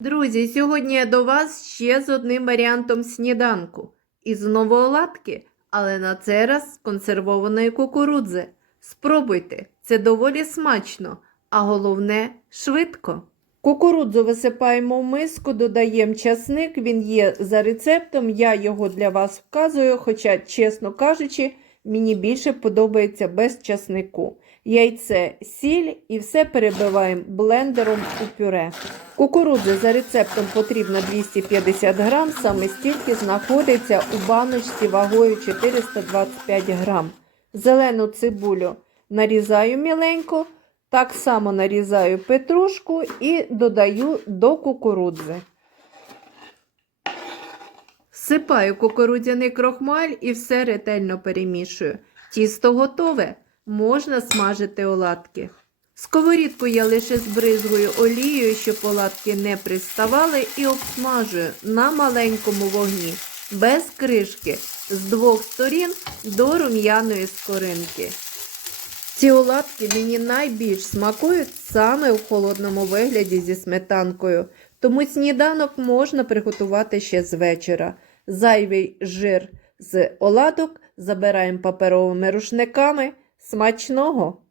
Друзі, сьогодні я до вас ще з одним варіантом сніданку. Із новооладки, але на цей раз консервованої кукурудзи. Спробуйте, це доволі смачно, а головне швидко. Кукурудзу висипаємо в миску, додаємо часник, він є за рецептом, я його для вас вказую, хоча, чесно кажучи, мені більше подобається без часнику. Яйце, сіль і все перебиваємо блендером у пюре. Кукурудзи за рецептом потрібно 250 грам, саме стільки знаходиться у баночці вагою 425 грам. Зелену цибулю нарізаю міленько, так само нарізаю петрушку і додаю до кукурудзи. Всипаю кукурудзяний крохмаль і все ретельно перемішую. Тісто готове, можна смажити оладки. Сковорідку я лише збризгую олією, щоб оладки не приставали, і обсмажую на маленькому вогні, без кришки, з двох сторін до рум'яної скоринки. Ці оладки мені найбільш смакують саме в холодному вигляді зі сметанкою, тому сніданок можна приготувати ще з вечора. Зайвий жир з оладок забираємо паперовими рушниками. Смачного!